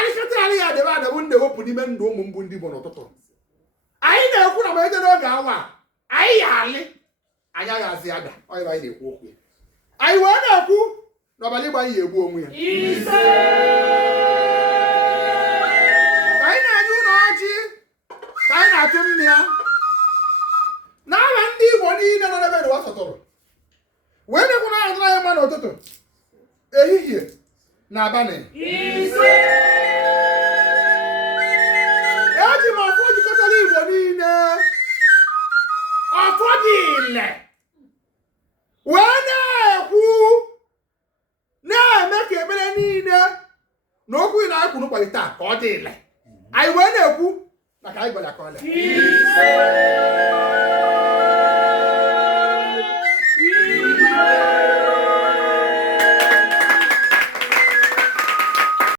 anyị chetara ya adebe adebe ndị wepụ n'ime ndụ ụmụ mbụ ndị Igbo n'ụtụtụ anyị na-ekwu na ma ede n'oge awa anyị ya alị anyị aghazi ada onye anyị na-ekwu okwu ya anyị wee na-ekwu na ọbara ịgba anyị egbu onwe ya ka anyị na-enye ụlọ ọjị ka anyị na-atụ nne ya n'aha ndị Igbo niile nọ n'ebe ụwa sọtụrụ wee na-ekwu na anyị ya mma n'ụtụtụ ehihie na abalị eji m ọfọ jikọtara Igbo niile ọfọ dị ile wee na-ekwu na-eme ka ekpere niile na okwu na anyị kwuru ụbọchị taa ka ọ dị ile anyị wee na-ekwu maka anyị gwara ka ọ lee